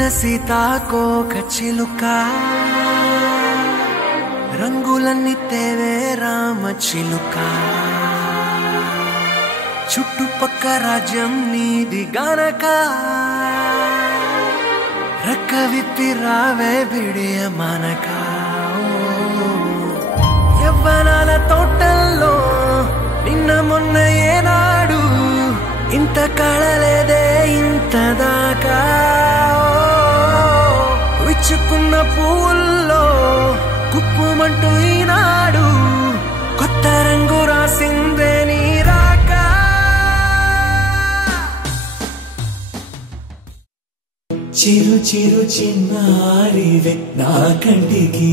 పుట్టిన సీతాకోక చిలుక రంగులన్నీ తేవే రామ చిలుక చుట్టుపక్క రాజ్యం నీది గనక రెక్క విప్పి రావే బిడియ మనక యవ్వనాల తోటల్లో నిన్న మొన్న ఏనాడు ఇంత కళలేదే ఇంత దాకా విచ్చుకున్న పూల్లో కుప్పుమంటూ ఈనాడు కొత్త రంగు రాసిందే నీ రాక చిరు చిరు చిన్నారివే నా కంటికి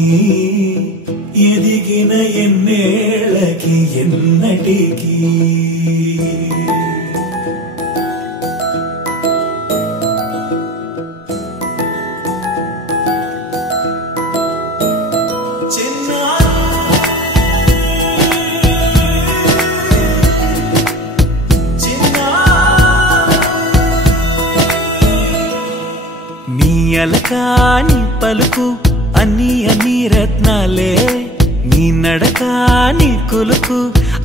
ఎదిగిన ఎన్నేళ్ళకి ఎన్నటికి అలకాని పలుకు అన్ని అన్ని రత్నాలే నీ నడక నీ కులుకు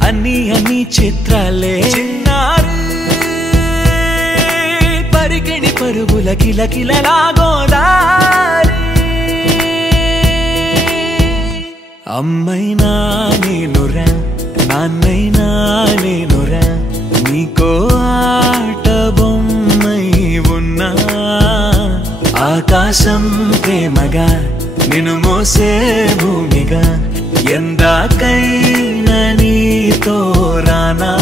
అన్ని అన్ని చిత్రాలే చిన్నారు పరికిణి పరుగుల కిలకిలలాగోదారి అమ్మైనా నేనురా నాన్నైనా నేనురా నీకో ఆట బొమ్మై ఉన్నా ఆకాశం ప్రేమగా నిన్ను మోసే భూమిగా ఎందాకైనా నీతో రానా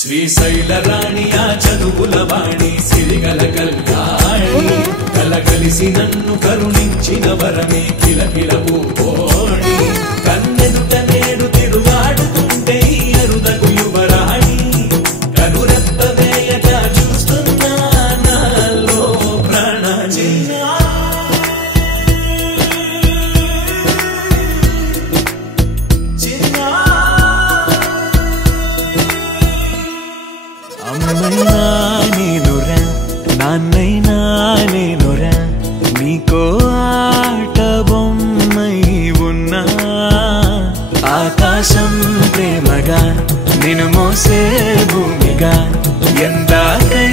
శ్రీశైల రాణి ఆ చదువుల వాణి సిరిగల కళ్యాణి కలగలిసి నన్ను కరుణించిన వరమే కిలకిల పూకోణి కన్నెదుట నేడు తిరుగాడుతుంటే అరుదకు యువరాణి కనురెప్ప వేయక చూస్తున్నా నాలో ప్రాణ అమ్మైనా నేనురా నాన్నైనా నేనురా నీకో ఆట బొమ్మై ఉన్నా ఆకాశం ప్రేమగా నిన్ను మోసే భూమిగా ఎందాకై